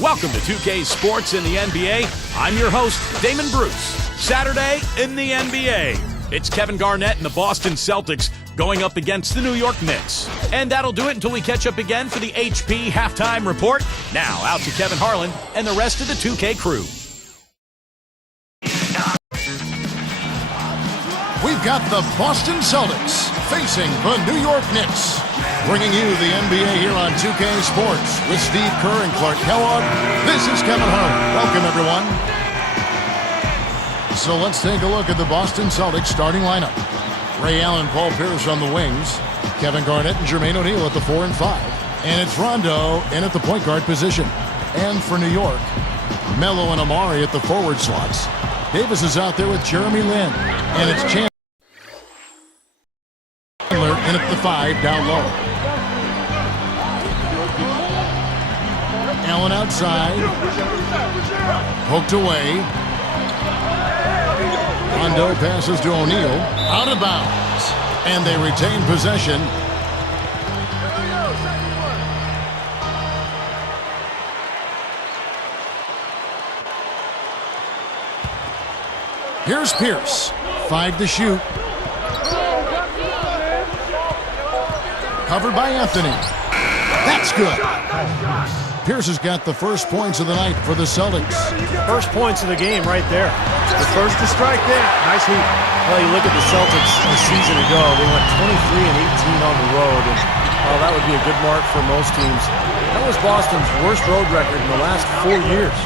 Welcome to 2K Sports in the NBA. I'm your host, Damon Bruce. Saturday in the NBA. It's Kevin Garnett and the Boston Celtics going up against the New York Knicks. And that'll do it until we catch up again for the HP Halftime Report. Now, out to Kevin Harlan and the rest of the 2K crew. We've got the Boston Celtics facing the New York Knicks. Bringing you the NBA here on 2K Sports with Steve Kerr and Clark Kellogg. This is Kevin Harlan. Welcome, everyone. So let's take a look at the Boston Celtics starting lineup. Ray Allen, Paul Pierce on the wings. Kevin Garnett and Jermaine O'Neal at the 4 and 5. And it's Rondo in at the point guard position. And for New York, Melo and Amari at the forward slots. Davis is out there with Jeremy Lin. And it's Chandler in at the 5 down low. Allen outside. Poked away. Rondo passes to O'Neal. Out of bounds. And they retain possession. Here's Pierce. 5 to shoot. Covered by Anthony. That's good. Pierce has got the first points of the night for the Celtics. First points of the game right there. The first to strike there. Nice heat. Well, you look at the Celtics a season ago, they went 23 and 18 on the road, and well, that would be a good mark for most teams. That was Boston's worst road record in the last 4 years.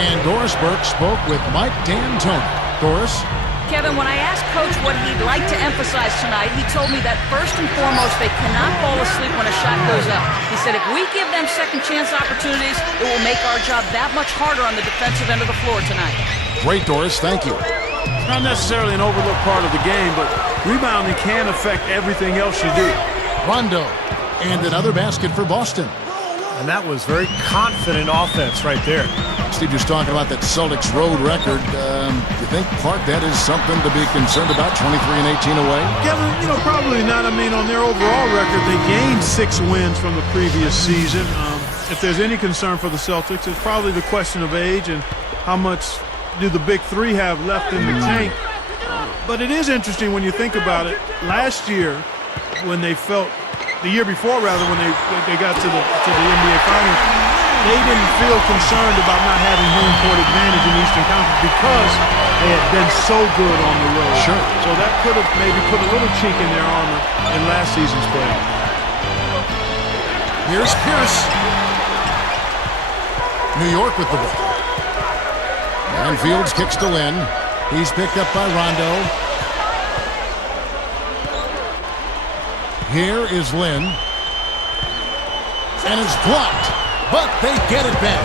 And Doris Burke spoke with Mike D'Antoni. Doris? Kevin, when I asked Coach what he'd like to emphasize tonight, he told me that first and foremost, they cannot fall asleep when a shot goes up. He said if we give them second chance opportunities, it will make our job that much harder on the defensive end of the floor tonight. Great, Doris. Thank you. It's not necessarily an overlooked part of the game, but rebounding can affect everything else you do. Rondo. And another basket for Boston. And that was very confident offense right there. Steve just talking about that Celtics road record. You think, Clark, that is something to be concerned about, 23 and 18 away? Kevin, probably not. I mean, on their overall record, they gained 6 wins from the previous season. If there's any concern for the Celtics, it's probably the question of age and how much do the big three have left in the tank. But it is interesting when you think about it. Last year, when they felt, the year before rather, when they got to the NBA Finals, they didn't feel concerned about not having home court advantage in Eastern Conference because they had been so good on the road. Sure. So that could have maybe put a little chink in their armor in last season's playoff. Here's Pierce. New York with the ball. And Fields kicks to Lin. He's picked up by Rondo. Here is Lin. And it's blocked. But they get it back.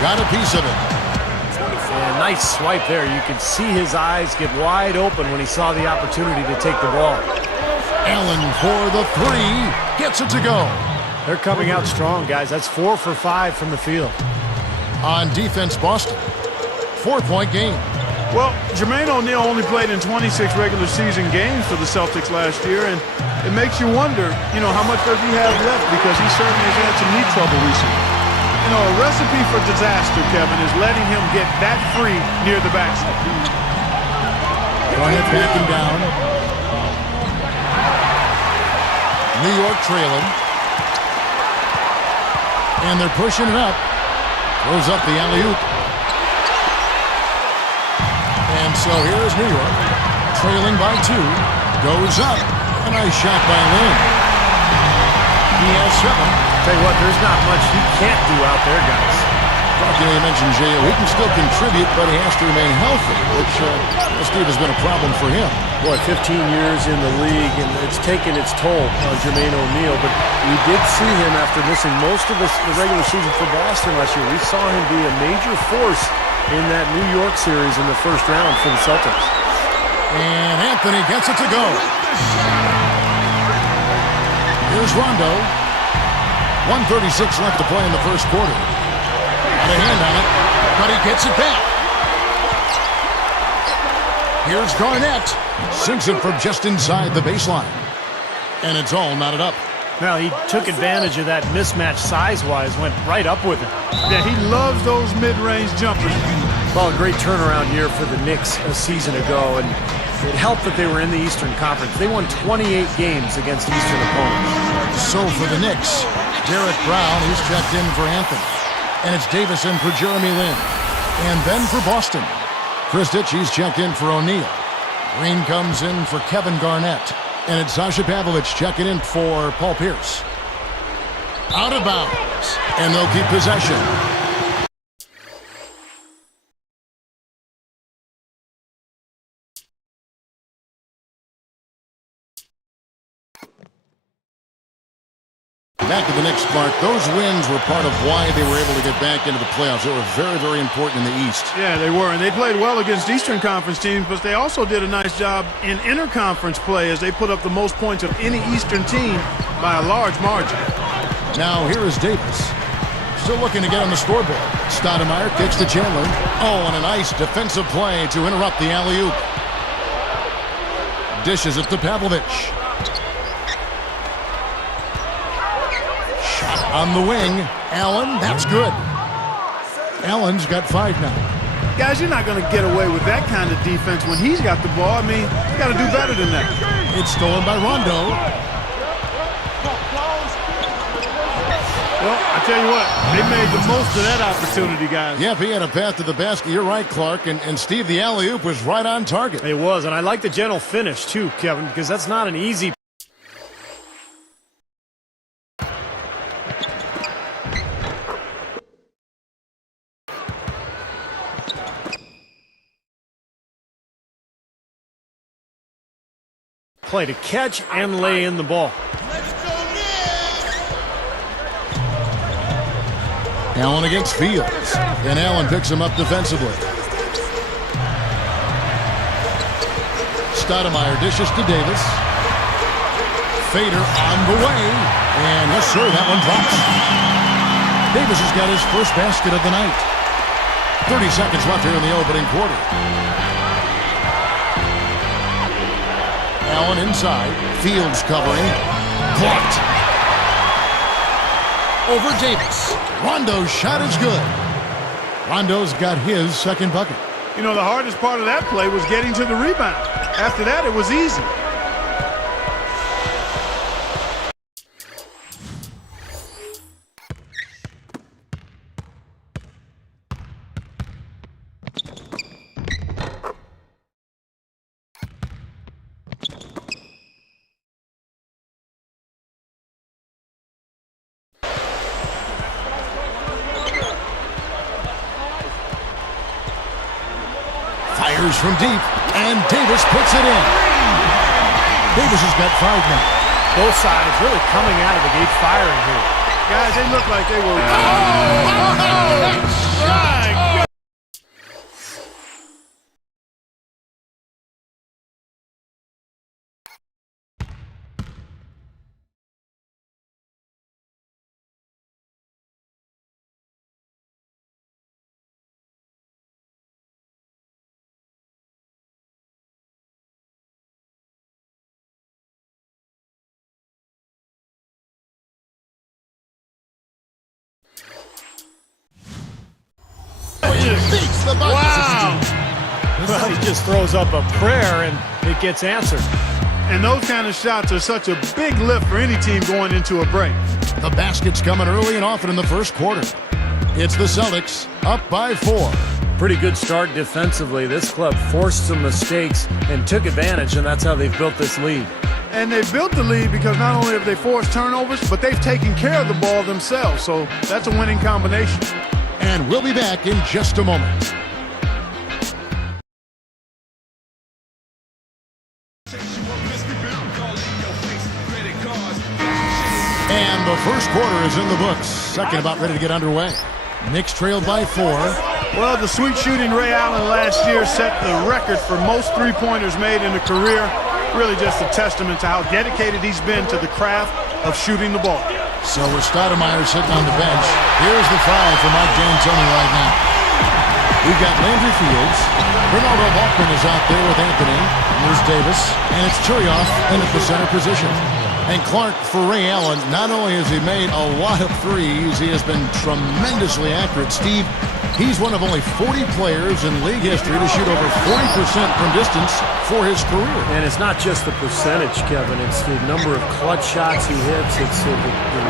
Got a piece of it. And nice swipe there. You could see his eyes get wide open when he saw the opportunity to take the ball. Allen for the 3. Gets it to go. They're coming out strong, guys. That's 4 for 5 from the field. On defense, Boston. 4-point game. Well, Jermaine O'Neal only played in 26 regular season games for the Celtics last year, and it makes you wonder, how much does he have left, because he certainly has had some knee trouble recently. A recipe for disaster, Kevin, is letting him get that free near the basket. Garnett backing down. New York trailing. And they're pushing it up. Throws up the alley-oop. And so here's New York, trailing by 2, goes up. A nice shot by Lin. He has 7. Tell you what, there's not much he can't do out there, guys. You mentioned J.O. He can still contribute, but he has to remain healthy, which, Steve, has been a problem for him. Boy, 15 years in the league, and it's taken its toll on Jermaine O'Neal, but we did see him after missing most of the regular season for Boston last year. We saw him be a major force in that New York series in the first round for the Celtics. And Anthony gets it to go. Here's Rondo. 1:36 left to play in the first quarter. Got a hand on it, but he gets it back. Here's Garnett. Sinks it from just inside the baseline. And it's all knotted up. Well, he took advantage of that mismatch size-wise, went right up with it. Yeah, he loves those mid-range jumpers. Well, a great turnaround here for the Knicks a season ago, and it helped that they were in the Eastern Conference. They won 28 games against Eastern opponents. So for the Knicks, Derek Brown, he's checked in for Anthony. And it's Davis in for Jeremy Lin. And then for Boston, Kristich, he's checked in for O'Neal. Green comes in for Kevin Garnett. And it's Sasha Pavlovich checking in for Paul Pierce. Out of bounds. And they'll keep possession. Back to the Knicks, Clark. Those wins were part of why they were able to get back into the playoffs. They were very, very important in the East. Yeah, they were, and they played well against Eastern Conference teams, but they also did a nice job in interconference play as they put up the most points of any Eastern team by a large margin. Now here is Davis. Still looking to get on the scoreboard. Stoudemire kicks to Chandler. Oh, and a nice defensive play to interrupt the alley-oop. Dishes it to Pavlovich. On the wing, Allen, that's good. Allen's got 5 now. Guys, you're not going to get away with that kind of defense when he's got the ball. I mean, you got to do better than that. It's stolen by Rondo. Well, I tell you what, they made the most of that opportunity, guys. Yeah, if he had a path to the basket, you're right, Clark. And Steve, the alley-oop was right on target. It was, and I like the gentle finish, too, Kevin, because that's not an easy. Play to catch and lay in the ball. Allen against Fields. And Allen picks him up defensively. Stoudemire dishes to Davis. Fader on the way. And yes, sir, that one drops. Davis has got his first basket of the night. 30 seconds left here in the opening quarter. Allen inside. Fields covering. Blocked. Over Davis. Rondo's shot is good. Rondo's got his second bucket. You know, the hardest part of that play was getting to the rebound. After that, it was easy. Fires from deep, and Davis puts it in. Davis has got 5 now. Both sides really coming out of the gate firing here. Guys, they look like they were... Wow! Well, he just throws up a prayer and it gets answered. And those kind of shots are such a big lift for any team going into a break. The basket's coming early and often in the first quarter. It's the Celtics up by 4. Pretty good start defensively. This club forced some mistakes and took advantage, and that's how they've built this lead. And they built the lead because not only have they forced turnovers, but they've taken care of the ball themselves. So that's a winning combination. And we'll be back in just a moment. And the first quarter is in the books. Second about ready to get underway. Knicks trailed by 4. Well, the sweet shooting Ray Allen last year set the record for most three-pointers made in a career. Really just a testament to how dedicated he's been to the craft of shooting the ball. So with Stoudemire sitting on the bench, here's the foul for Mike D'Antoni right now. We've got Landry Fields. Bernardo Balkman is out there with Anthony. There's Davis. And it's Churyov in at the center position. And Clark, for Ray Allen, not only has he made a lot of threes, he has been tremendously accurate. Steve, he's one of only 40 players in league history to shoot over 40% from distance for his career. And it's not just the percentage, Kevin. It's the number of clutch shots he hits. It's the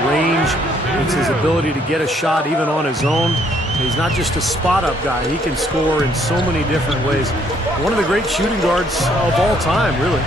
range. It's his ability to get a shot even on his own. He's not just a spot-up guy. He can score in so many different ways. One of the great shooting guards of all time, really.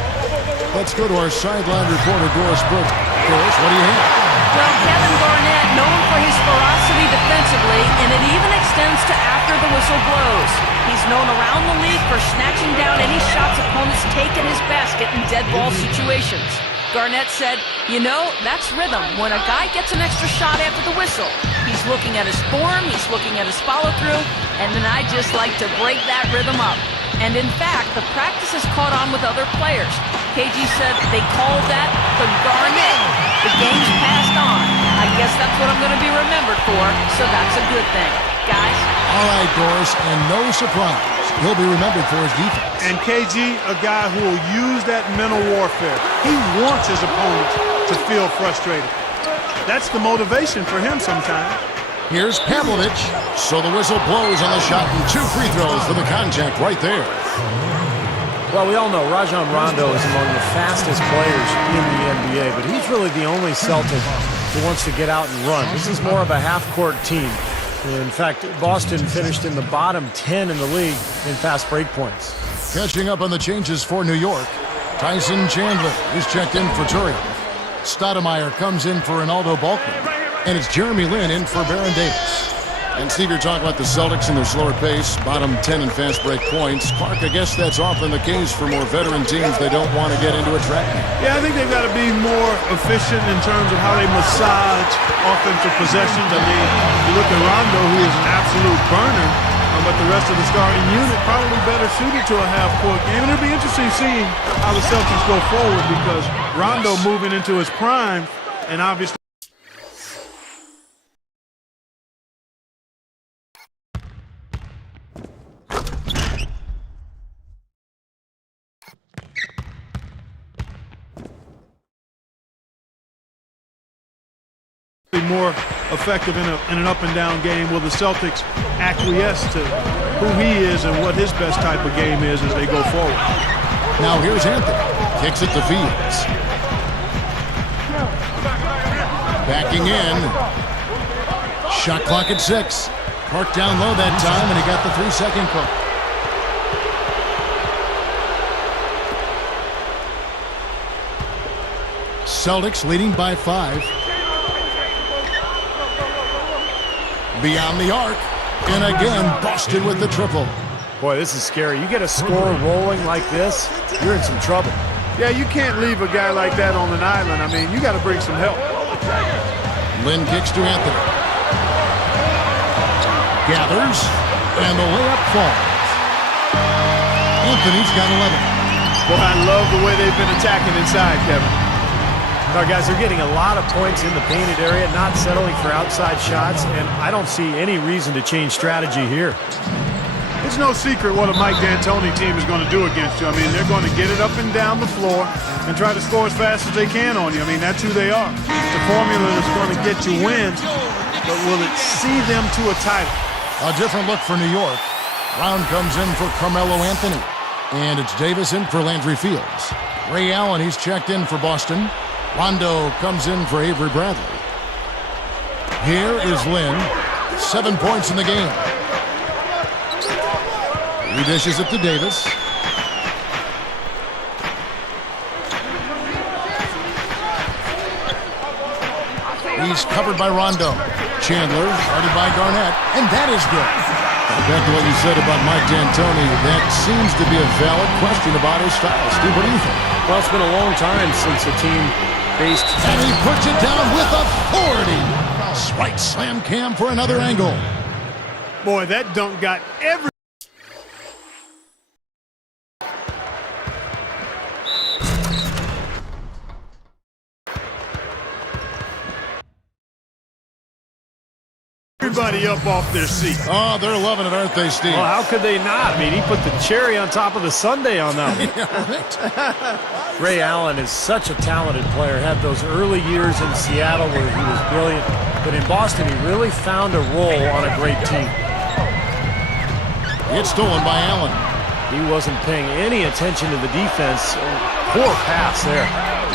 Let's go to our sideline reporter, Doris Brooks. Doris, what do you have? Well, Kevin Garnett, known for his ferocity defensively, and it even extends to after the whistle blows. He's known around the league for snatching down any shots opponents take in his basket in dead ball situations. Garnett said, you know, that's rhythm. When a guy gets an extra shot after the whistle, he's looking at his form, he's looking at his follow-through, and then I just like to break that rhythm up. And in fact, the practice has caught on with other players. KG said they called that the Garnett. The game's passed on. I guess that's what I'm going to be remembered for, so that's a good thing. Guys? All right, Doris, and no surprise, he'll be remembered for his defense. And KG, a guy who will use that mental warfare. He wants his opponent to feel frustrated. That's the motivation for him sometimes. Here's Pavlovich. So the whistle blows on the shot and 2 free throws for the contact right there. Well, we all know Rajon Rondo is among the fastest players in the NBA, but he's really the only Celtic who wants to get out and run. This is more of a half-court team. In fact, Boston finished in the bottom 10 in the league in fast break points. Catching up on the changes for New York, Tyson Chandler is checked in for Turiaf. Stoudemire comes in for Ronaldo Balkman. And it's Jeremy Lin in for Baron Davis. And Steve, you're talking about the Celtics and their slower pace, bottom 10 in fast break points. Clark, I guess that's often the case for more veteran teams. They don't want to get into a trap. Yeah, I think they've got to be more efficient in terms of how they massage offensive possessions. I mean, you look at Rondo, who is an absolute burner, but the rest of the starting unit probably better suited to a half-court game. And it'll be interesting seeing how the Celtics go forward because Rondo moving into his prime and obviously more effective in an up-and-down game. Will the Celtics acquiesce to who he is and what his best type of game is as they go forward? Now here's Anthony. Kicks it to Fields. Backing in. Shot clock at 6. Parked down low that time, and he got the 3-second call. Celtics leading by 5. Beyond the arc, and again, Boston with the triple. Boy, this is scary. You get a score rolling like this, you're in some trouble. Yeah, you can't leave a guy like that on an island. I mean, you got to bring some help. Lynn kicks to Anthony. Gathers, and the layup falls. Anthony's got 11. Boy, I love the way they've been attacking inside, Kevin. All right, guys, they're getting a lot of points in the painted area, not settling for outside shots, and I don't see any reason to change strategy here. It's no secret what a Mike D'Antoni team is going to do against you. I mean, they're going to get it up and down the floor and try to score as fast as they can on you. I mean, that's who they are. It's a formula that's going to get you wins, but will it see them to a title? A different look for New York. Brown comes in for Carmelo Anthony, and it's Davis in for Landry Fields. Ray Allen, he's checked in for Boston. Rondo comes in for Avery Bradley. Here is Lynn. 7 points in the game. He dishes it to Davis. He's covered by Rondo. Chandler guarded by Garnett, and that is good. Back to what you said about Mike D'Antoni, that seems to be a valid question about his style. Steve, what do you think? Well, it's been a long time since a team based... And he puts it down with authority. Right slam cam for another angle. Boy, that dunk got every... everybody up off their seat. Oh, they're loving it, aren't they, Steve? Well, how could they not? I mean, he put the cherry on top of the sundae on that one. Yeah, right. Ray Allen is such a talented player. Had those early years in Seattle where he was brilliant. But in Boston, he really found a role on a great team. It's stolen by Allen. He wasn't paying any attention to the defense. Poor pass there.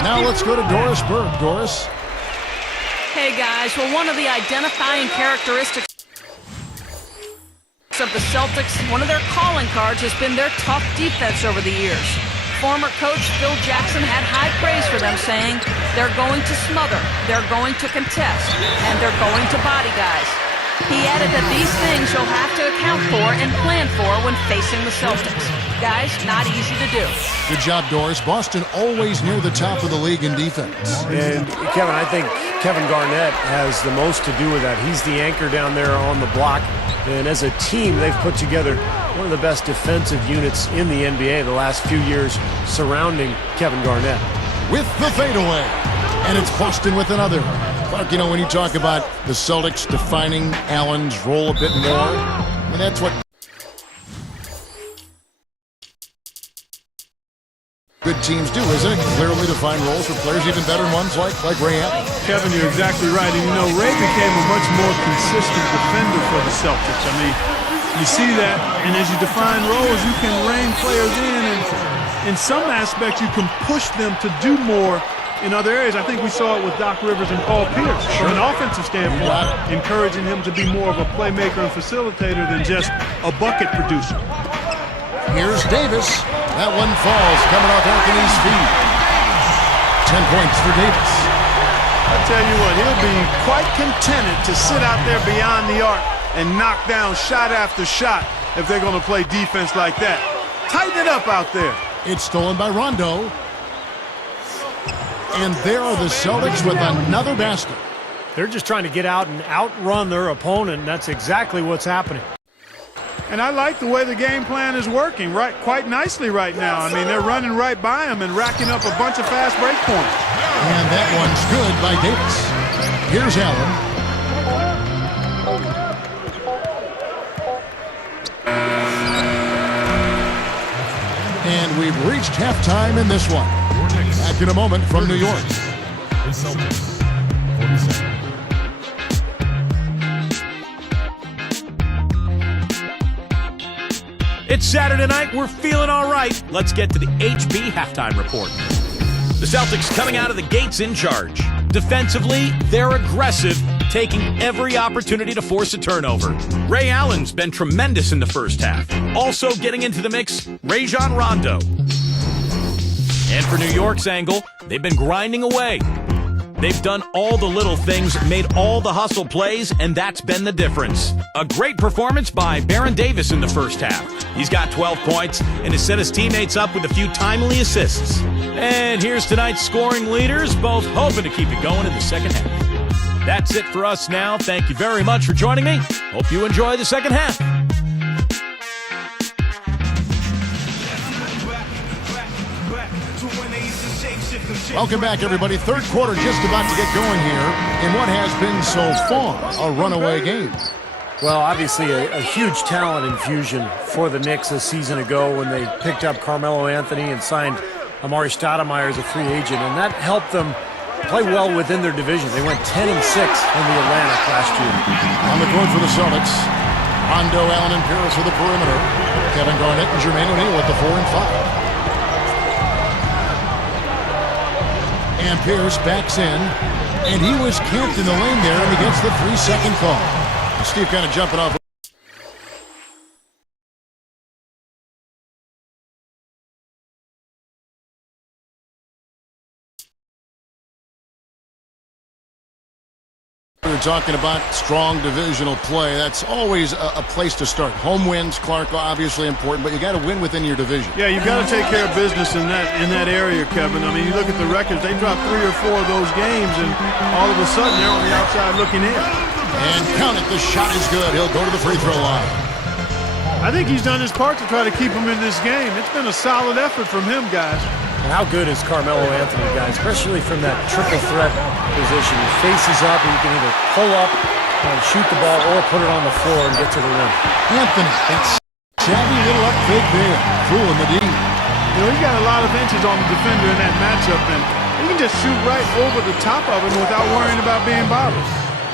Now let's go to Doris Burke. Doris? Hey guys, well, one of the identifying characteristics of the Celtics, one of their calling cards has been their tough defense over the years. Former coach Phil Jackson had high praise for them, saying they're going to smother, they're going to contest, and they're going to body guys. He added that these things you'll have to account for and plan for when facing the Celtics. Guys, not easy to do. Good job, Doris. Boston always near the top of the league in defense. And, Kevin, I think Kevin Garnett has the most to do with that. He's the anchor down there on the block. And as a team, they've put together one of the best defensive units in the NBA the last few years surrounding Kevin Garnett. With the fadeaway. And it's Boston with another. Clark, you know, when you talk about the Celtics defining Allen's role a bit more, I mean, that's what good teams do, isn't it? Clearly define roles for players, even better ones like Ray Allen. Kevin, you're exactly right. And, you know, Ray became a much more consistent defender for the Celtics. I mean, you see that, and as you define roles, you can rein players in, and in some aspects, you can push them to do more in other areas. I think we saw it with Doc Rivers and Paul Pierce. From an offensive standpoint, encouraging him to be more of a playmaker and facilitator than just a bucket producer. Here's Davis. That one falls, coming off Anthony's feet. 10 points for Davis. I tell you what, he'll be quite contented to sit out there beyond the arc and knock down shot after shot if they're going to play defense like that. Tighten it up out there. It's stolen by Rondo. And there are the Celtics with another basket. They're just trying to get out and outrun their opponent, and that's exactly what's happening. And I like the way the game plan is working quite nicely right now. I mean, they're running right by him and racking up a bunch of fast break points. And that one's good by Davis. Here's Allen. And we've reached halftime in this one. Back in a moment from New York. It's Saturday night. We're feeling all right. Let's get to the HB halftime report. The Celtics coming out of the gates in charge. Defensively, they're aggressive, taking every opportunity to force a turnover. Ray Allen's been tremendous in the first half. Also getting into the mix, Rajon Rondo. And for New York's angle, they've been grinding away. They've done all the little things, made all the hustle plays, and that's been the difference. A great performance by Baron Davis in the first half. He's got 12 points and has set his teammates up with a few timely assists. And here's tonight's scoring leaders, both hoping to keep it going in the second half. That's it for us now. Thank you very much for joining me. Hope you enjoy the second half. Welcome back, everybody. Third quarter just about to get going here in what has been so far a runaway game. Well, obviously a huge talent infusion for the Knicks a season ago when they picked up Carmelo Anthony and signed Amari Stoudemire as a free agent, and that helped them play well within their division. They went 10-6 in the Atlantic last year. On the court for the Celtics, Rondo, Allen, and Pierce with the perimeter. Kevin Garnett and Jermaine O'Neal at the 4 and 5. And Pierce backs in, and he was camped in the lane there, and he gets the 3-second call. And Steve kind of jumping off. We're talking about strong divisional play. That's always a place to start. Home wins, Clark, obviously important, but you got to win within your division. Yeah, you've got to take care of business in that area, Kevin. I mean, you look at the records, they dropped 3 or 4 of those games, and all of a sudden they're on the outside looking in. And count it, the shot is good. He'll go to the free throw line. I think he's done his part to try to keep him in this game. It's been a solid effort from him, guys. And how good is Carmelo Anthony, guys, especially from that triple threat position. He faces up, and he can either pull up, shoot the ball or put it on the floor and get to the rim. Anthony, that's savvy little up fake there, fooling the D. You know, he got a lot of inches on the defender in that matchup, and he can just shoot right over the top of him without worrying about being bothered.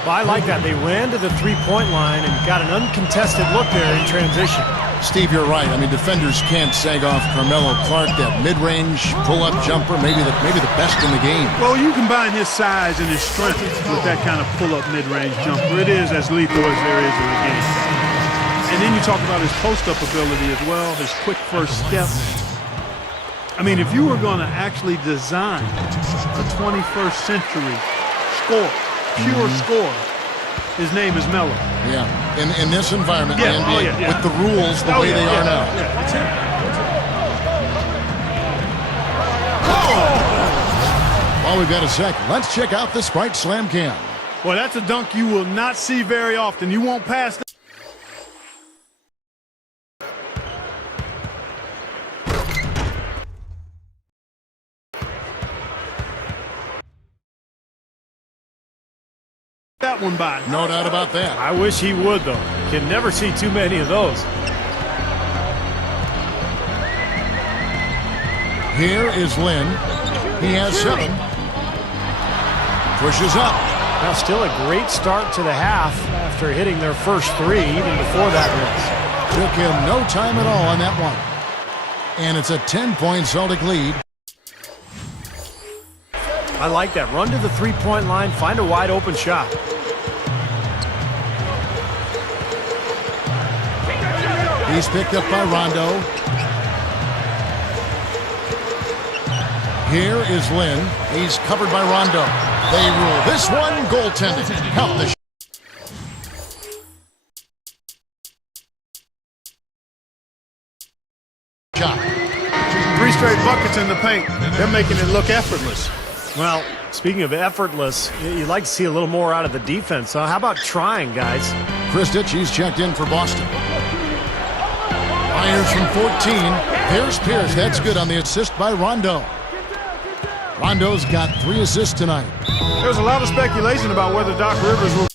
Well, I like that. They ran to the three-point line and got an uncontested look there in transition. Steve, you're right. I mean, defenders can't sag off Carmelo Clark. That mid-range pull-up jumper, maybe the best in the game. Well, you combine his size and his strength with that kind of pull-up mid-range jumper. It is as lethal as there is in the game. And then you talk about his post-up ability as well, his quick first step. I mean, if you were going to actually design a 21st century score, pure score, his name is Melo. Yeah, in this environment, yeah. the NBA, with the rules the way they are now. Yeah, it's him. While we've got a sec, let's check out the Sprite Slam Cam. Well, that's a dunk you will not see very often. You won't pass that. That one by. No doubt about that. I wish he would, though. Can never see too many of those. Here is Lynn. He has 7. Pushes up. Now still a great start to the half after hitting their first 3 even before that miss. Took him no time at all on that one. And it's a 10-point Celtic lead. I like that. Run to the three-point line, find a wide open shot. He's picked up by Rondo. Here is Lynn. He's covered by Rondo. They rule this one goaltending. Count the shot. 3 straight buckets in the paint. They're making it look effortless. Well, speaking of effortless, you'd like to see a little more out of the defense. How about trying, guys? Kristich, he's checked in for Boston. Fires from 14. There's Pierce. That's good on the assist by Rondo. Rondo's got 3 assists tonight. There was a lot of speculation about whether Doc Rivers will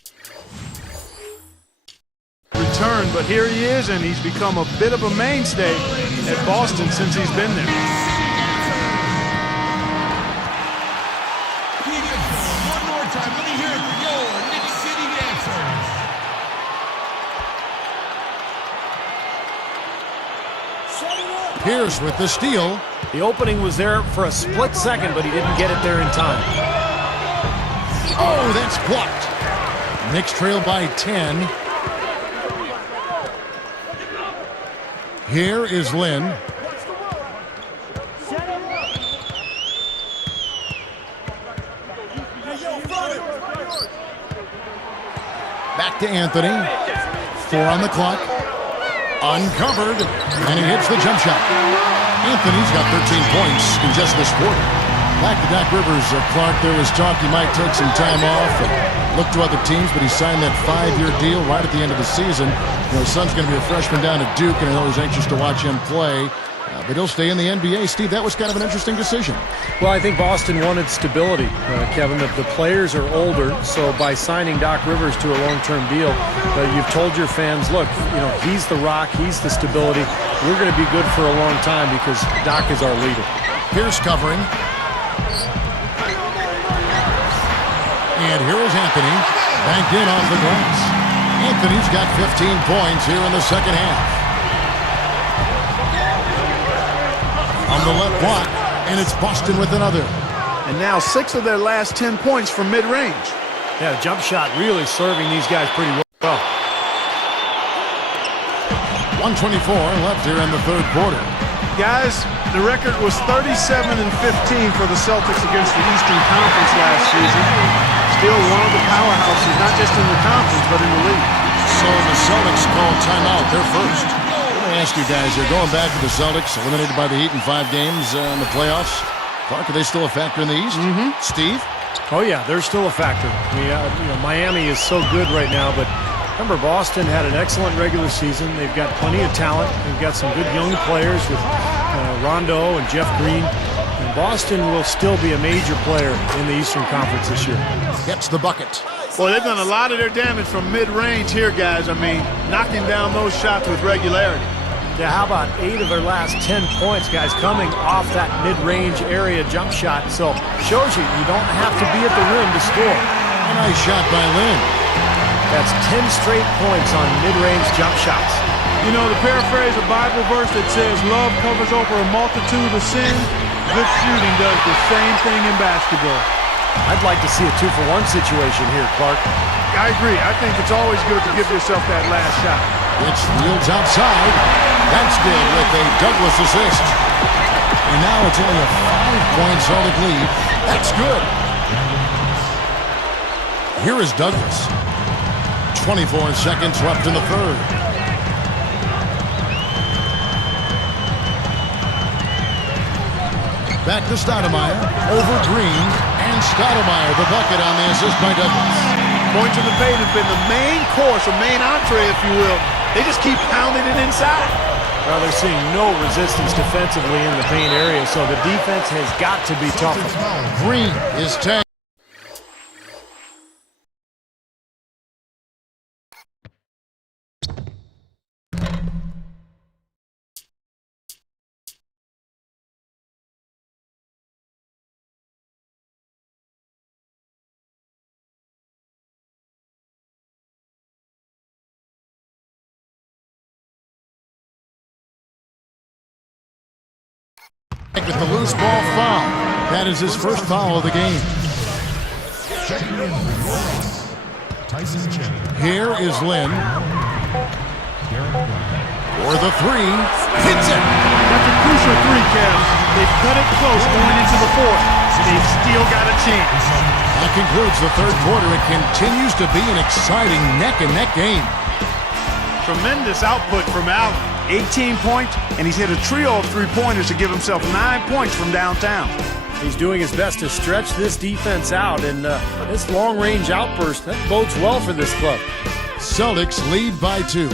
return, but here he is, and he's become a bit of a mainstay at Boston since he's been there. One more time, let me hear it for your Knicks City dancers. Pierce with the steal. The opening was there for a split second, but he didn't get it there in time. Oh, that's blocked. Knicks trail by 10. Here is Lynn. Back to Anthony. 4 on the clock. Uncovered. And he hits the jump shot. Anthony's got 13 points in just this quarter. Back to Doc Rivers. Clark, there was talk he might take some time off and look to other teams, but he signed that 5-year deal right at the end of the season. You know, his son's going to be a freshman down at Duke, and I know he's anxious to watch him play. But he'll stay in the NBA. Steve, that was kind of an interesting decision. Well, I think Boston wanted stability, Kevin. The players are older, so by signing Doc Rivers to a long-term deal, you've told your fans, look, you know, he's the rock, he's the stability. We're going to be good for a long time because Doc is our leader. Pierce covering. And here is Anthony, banked in off the glass. Anthony's got 15 points here in the second half. On the left block, and it's Boston with another. And now 6 of their last 10 points from mid-range. Yeah, jump shot really serving these guys pretty well. 124 left here in the third quarter. Guys, the record was 37-15 for the Celtics against the Eastern Conference last season. Still one of the powerhouses, not just in the conference, but in the league. So the Celtics call timeout. They're first. Let me ask you guys, they're going back to the Celtics, eliminated by the Heat in 5 games in the playoffs. Clark, are they still a factor in the East? Steve? Oh, yeah, they're still a factor. I mean, you know, Miami is so good right now, but remember, Boston had an excellent regular season. They've got plenty of talent. They've got some good young players with Rondo and Jeff Green. And Boston will still be a major player in the Eastern Conference this year. Gets the bucket. Well, they've done a lot of their damage from mid-range here, guys. I mean, knocking down those shots with regularity. Yeah, how about 8 of their last 10 points, guys, coming off that mid-range area jump shot. So, shows you don't have to be at the rim to score. A nice shot by Lynn. That's 10 straight points on mid-range jump shots. You know, to paraphrase a Bible verse that says, love covers over a multitude of sin, good shooting does the same thing in basketball. I'd like to see a 2-for-1 situation here, Clark. I agree. I think it's always good to give yourself that last shot. It's Fields outside. That's good with a Douglas assist. And now it's only a 5-point Celtic lead. That's good. Here is Douglas. 24 seconds left in the third. Back to Stoudemire. Over Green. And Stoudemire, the bucket on the assist by Douglas. Points in the paint have been the main course, or main entree, if you will. They just keep pounding it inside. Well, they're seeing no resistance defensively in the paint area, so the defense has got to be tougher. Green is 10. With the loose ball foul. That is his first foul of the game. Here is Lynn. For the three. Hits it. That's a crucial three, Kev. They've cut it close going into the fourth. They've still got a chance. That concludes the third quarter. It continues to be an exciting neck-and-neck game. Tremendous output from Allen. 18 points, and he's hit a trio of three-pointers to give himself 9 points from downtown. He's doing his best to stretch this defense out, and this long-range outburst, that bodes well for this club. Celtics lead by 2.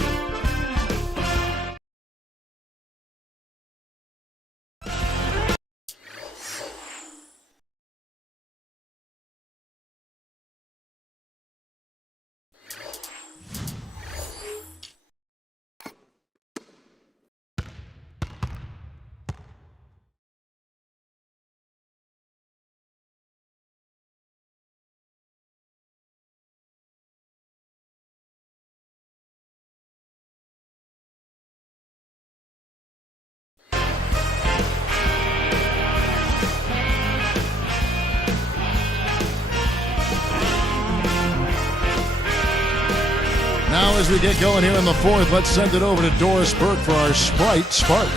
Now as we get going here in the fourth, let's send it over to Doris Burke for our Sprite Spark.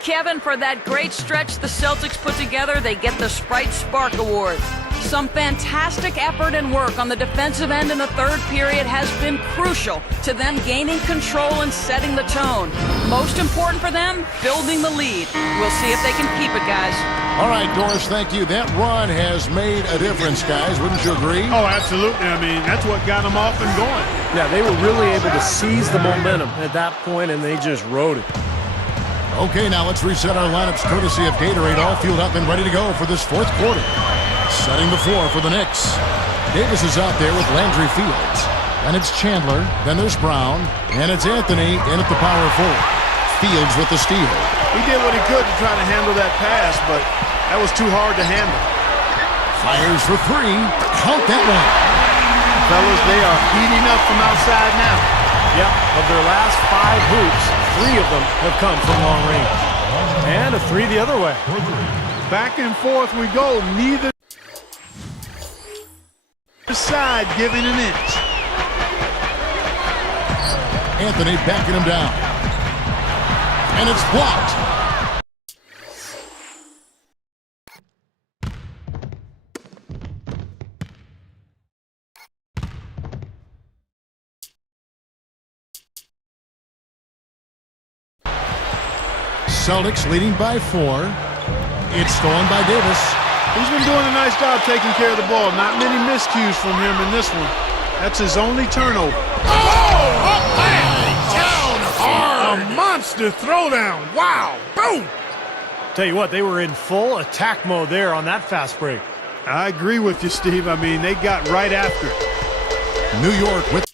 Kevin, for that great stretch the Celtics put together, they get the Sprite Spark Award. Some fantastic effort and work on the defensive end in the third period has been crucial to them gaining control and setting the tone. Most important for them, building the lead. We'll see if they can keep it, guys. All right, Doris, thank you. That run has made a difference, guys. Wouldn't you agree? Oh, absolutely. I mean, that's what got them off and going. Yeah, they were really able to seize the momentum at that point, and they just rode it. Okay, now let's reset our lineups courtesy of Gatorade, all fueled up and ready to go for this fourth quarter. Setting the floor for the Knicks. Davis is out there with Landry Fields. And it's Chandler, then there's Brown, and it's Anthony in at the power forward. Fields with the steal. He did what he could to try to handle that pass, but that was too hard to handle. Fires for three. Count that one. Fellas, they are heating up from outside now. Yep, of their last 5 hoops, 3 of them have come from long range. And a 3 the other way. Back and forth we go. Neither side giving an inch. Anthony backing him down. And it's blocked. Celtics leading by 4. It's stolen by Davis. He's been doing a nice job taking care of the ball. Not many miscues from him in this one. That's his only turnover. Down hard. A monster throwdown. Wow. Boom. Tell you what, they were in full attack mode there on that fast break. I agree with you, Steve. I mean, they got right after it. New York with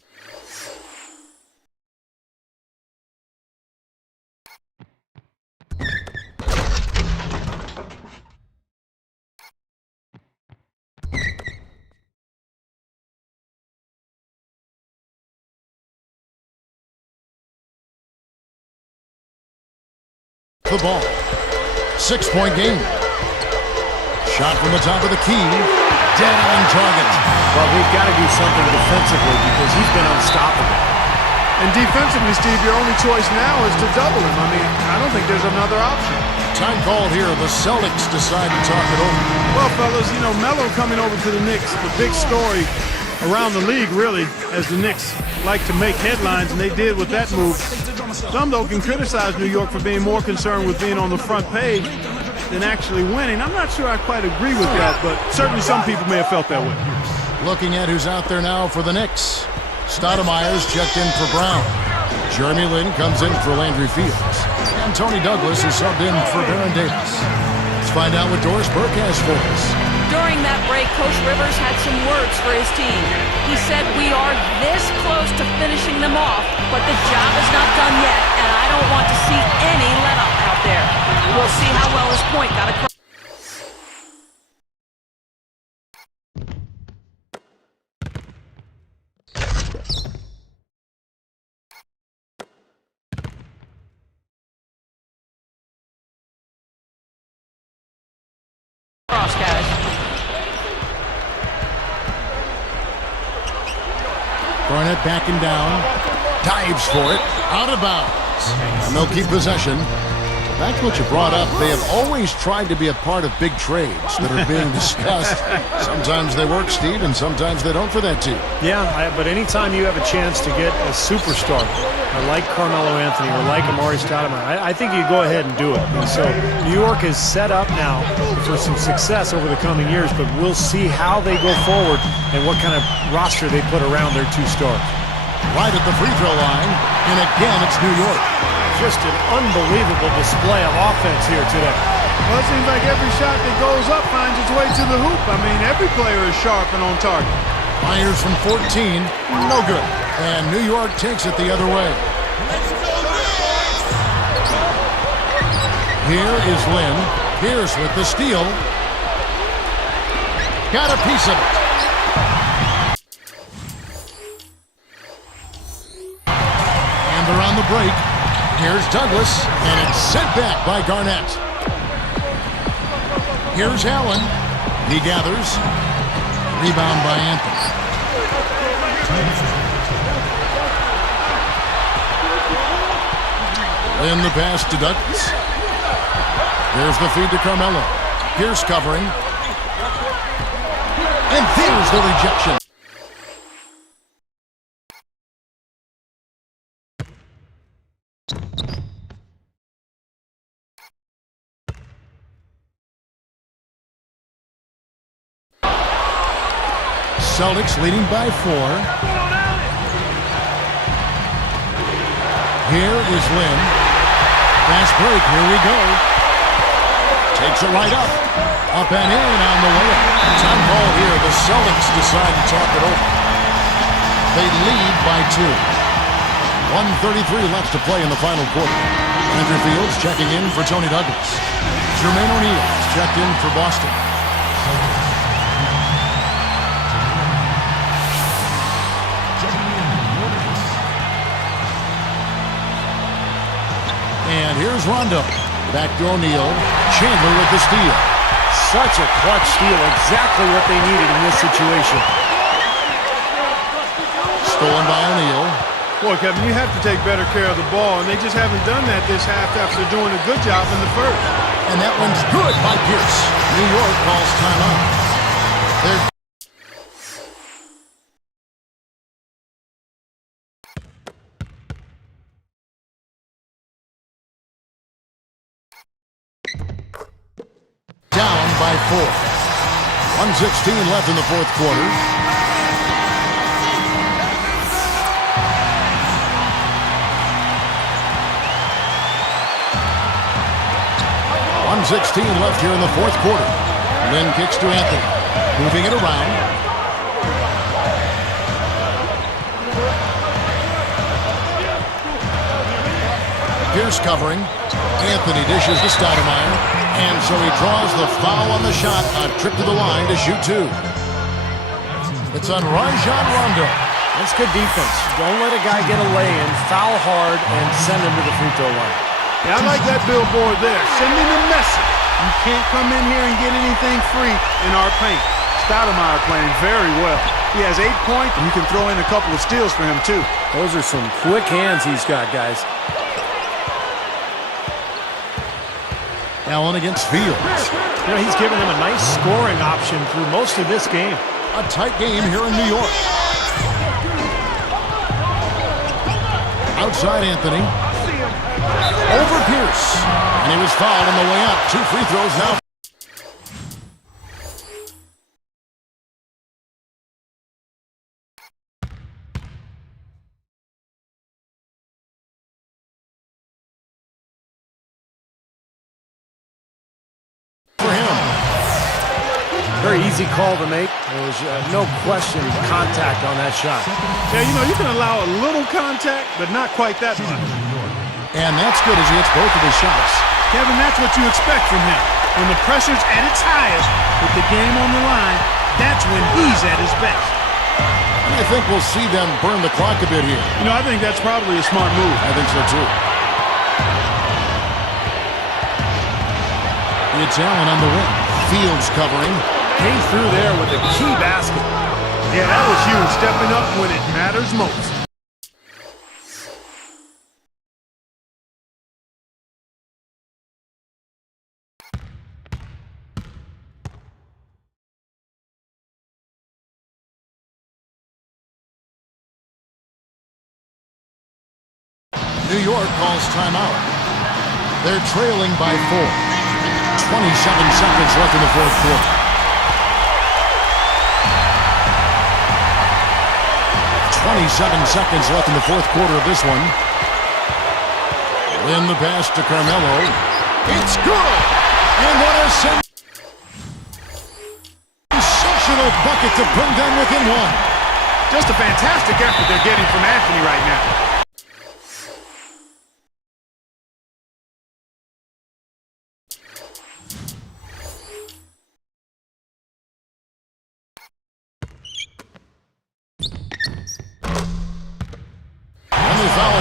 the ball. 6-point game. Shot from the top of the key. Dead on target. Well, we've got to do something defensively because he's been unstoppable. And defensively, Steve, your only choice now is to double him. I mean, I don't think there's another option. Time called here. The Celtics decide to talk it over. Well, fellas, you know, Melo coming over to the Knicks, the big story around the league, really, as the Knicks like to make headlines, and they did with that move. Some, though, can criticize New York for being more concerned with being on the front page than actually winning. I'm not sure I quite agree with that, but certainly some people may have felt that way. Looking at who's out there now for the Knicks. Stoudemire's checked in for Brown. Jeremy Lin comes in for Landry Fields. And Tony Douglas is subbed in for Baron Davis. Let's find out what Doris Burke has for us. During that break, Coach Rivers had some words for his team. He said, "We are this close to finishing them off, but the job is not done yet, and I don't want to see any let-up out there." We'll see how well his point got across. Guys. Garnett backing down. Dives for it. Out of bounds. And they'll keep possession. Back to what you brought up. They have always tried to be a part of big trades that are being discussed. Sometimes they work, Steve, and sometimes they don't for that team. Yeah, but anytime you have a chance to get a superstar, like Carmelo Anthony or like Amari Stoudemire, I think you go ahead and do it. And so New York is set up now for some success over the coming years, but we'll see how they go forward and what kind of roster they put around their two stars. Right at the free throw line, and again it's New York. Just an unbelievable display of offense here today. Well, it seems like every shot that goes up finds its way to the hoop. I mean, every player is sharp and on target. Myers from 14, no good. And New York takes it the other way. Here is Lynn. Pierce with the steal. Got a piece of it. And they're on the break. Here's Douglas, and it's sent back by Garnett. Here's Allen. He gathers. Rebound by Anthony. Then the pass to Douglas. There's the feed to Carmelo. Pierce covering. And there's the rejection. Celtics leading by 4. Here is Lynn. Fast break. Here we go. Takes it right up. Up and in on the way up. Time call here. The Celtics decide to talk it over. They lead by 2. 1:33 left to play in the final quarter. Andrew Fields checking in for Tony Douglas. Jermaine O'Neal checked in for Boston. And here's Rondo. Back to O'Neal. Chandler with the steal. Such a clutch steal. Exactly what they needed in this situation. Stolen by O'Neal. Boy, Kevin, you have to take better care of the ball, and they just haven't done that this half after doing a good job in the first. And that one's good by Pierce. New York calls timeout. They're down by 4. 1:16 left in the fourth quarter. .16 left here in the fourth quarter. Lynn kicks to Anthony. Moving it around. Pierce covering. Anthony dishes to Stoudemire. And so he draws the foul on the shot. A trip to the line to shoot two. It's on Rajon Rondo. That's good defense. Don't let a guy get a lay-in, foul hard, and send him to the free throw line. Yeah, I like that billboard there. Sending a message. You can't come in here and get anything free in our paint. Stoudemire playing very well. He has 8 points, and you can throw in a couple of steals for him, too. Those are some quick hands he's got, guys. Allen against Fields. You know, he's given them a nice scoring option through most of this game. A tight game here in New York. Outside Anthony. Over Pierce. And he was fouled on the way up. 2 free throws now. For him. Very easy call to make. There was no question contact on that shot. Yeah, you know, you can allow a little contact, but not quite that much. And that's good as he hits both of his shots. Kevin, that's what you expect from him. When the pressure's at its highest, with the game on the line, that's when he's at his best. And I think we'll see them burn the clock a bit here. You know, I think that's probably a smart move. I think so, too. It's Allen on the wing. Fields covering. Came through there with a key basket. Yeah, that was huge, stepping up when it matters most. New York calls timeout. They're trailing by 4. 27 seconds left in the fourth quarter. Seconds left in the fourth quarter of this one. Then the pass to Carmelo. It's good! And what a sensational bucket to bring them within one. Just a fantastic effort they're getting from Anthony right now.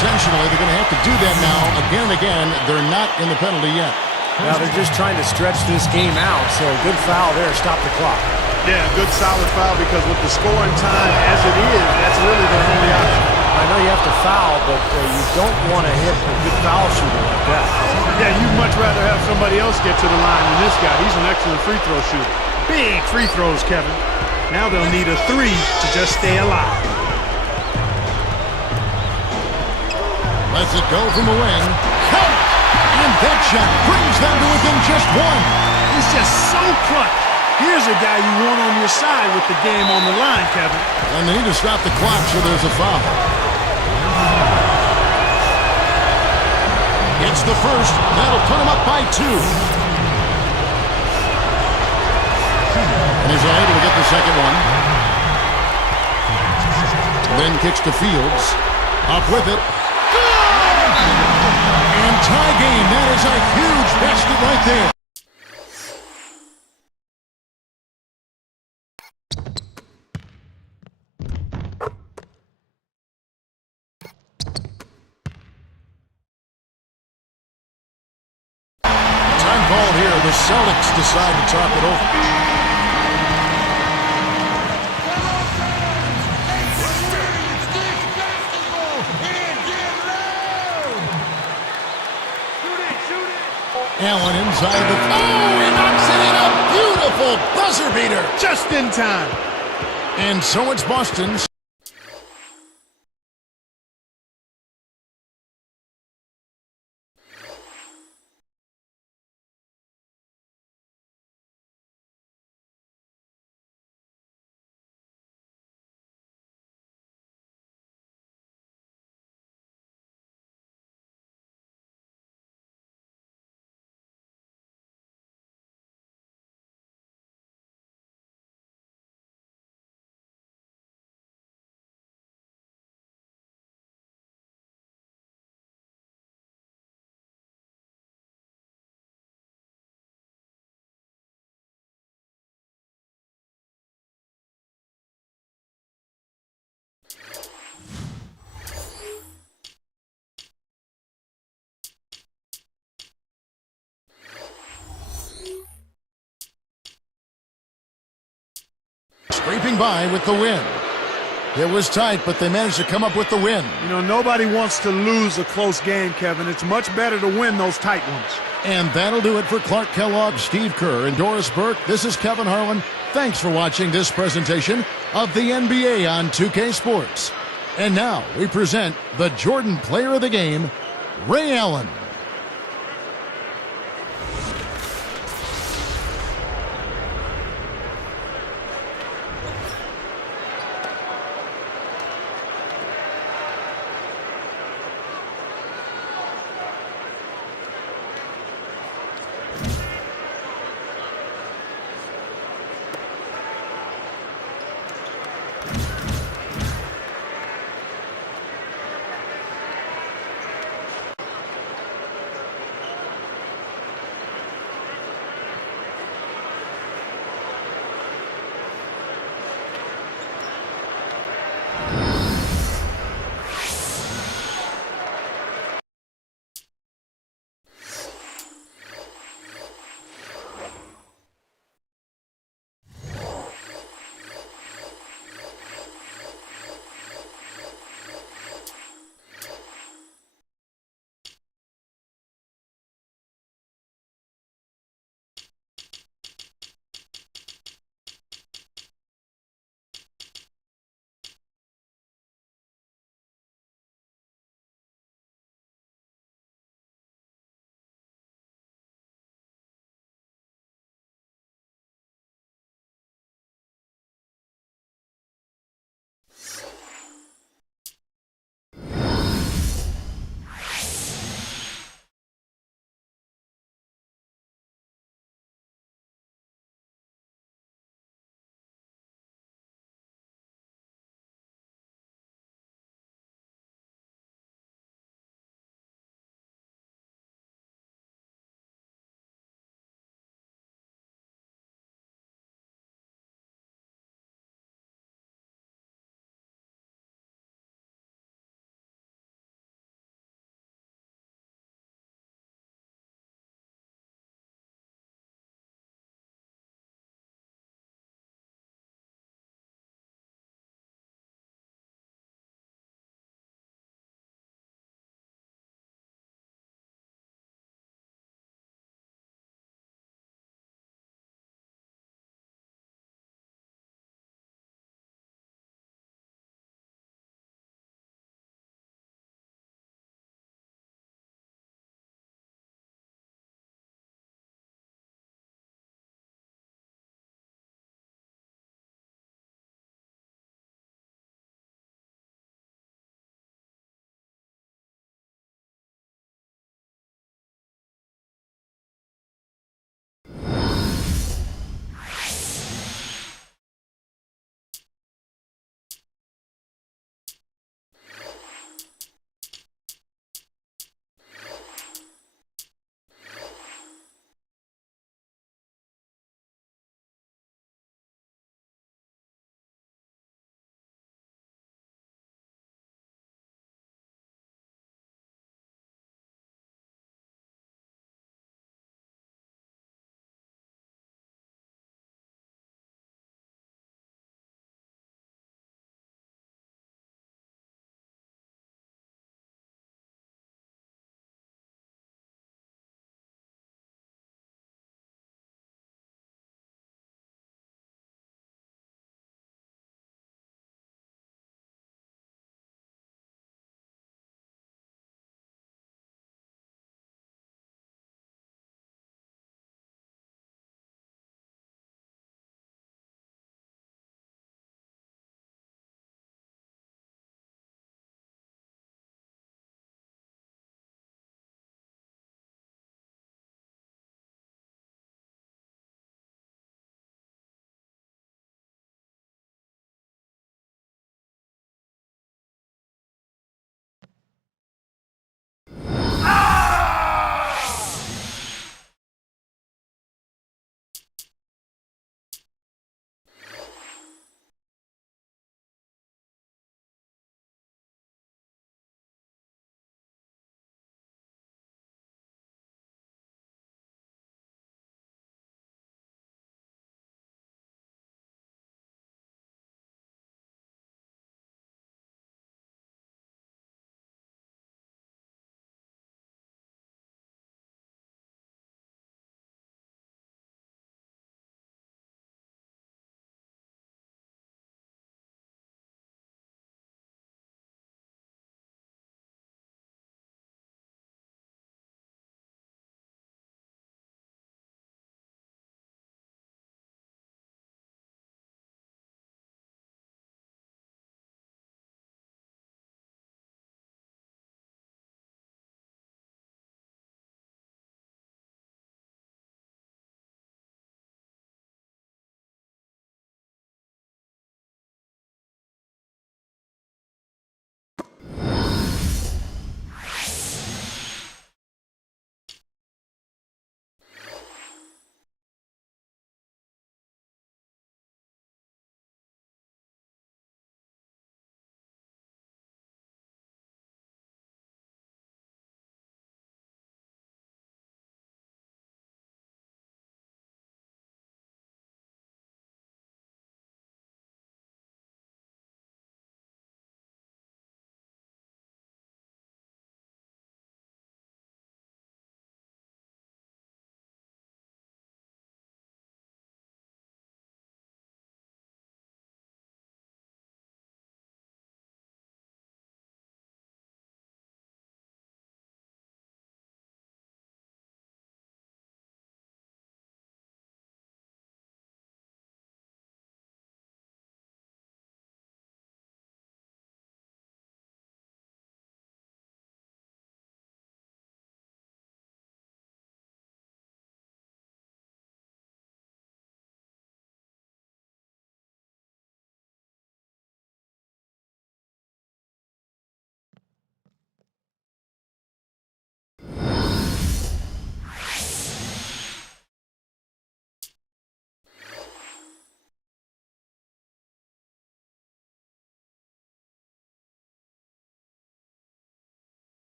Intentionally, they're going to have to do that now again and again. They're not in the penalty yet. Now they're just trying to stretch this game out, so good foul there. Stop the clock. Yeah, good solid foul because with the scoring time as it is, that's really their only option. I know you have to foul, but you don't want to hit a good foul shooter like that. Yeah, you'd much rather have somebody else get to the line than this guy. He's an excellent free throw shooter. Big free throws, Kevin. Now they'll need a 3 to just stay alive. Lets it go from the wing. Count! And that shot brings them to within just 1. He's just so clutch. Here's a guy you want on your side with the game on the line, Kevin. And they need to stop the clock, so there's a foul. It's the first. That'll put him up by 2. And he's unable to get the second one. Then kicks to Fields. Up with it. And tie game. That is a huge basket right there. Time called here. The Celtics decide to talk it over. Allen inside the... Oh, he knocks it in! A beautiful buzzer beater! Just in time. And so it's Boston. scraping by with the win. It was tight, but they managed to come up with the win. You know, nobody wants to lose a close game, Kevin. It's much better to win those tight ones. And that'll do it for Clark Kellogg, Steve Kerr, and Doris Burke. This is Kevin Harlan. Thanks for watching this presentation of the NBA on 2K Sports. And now we present the Jordan Player of the Game, Ray Allen.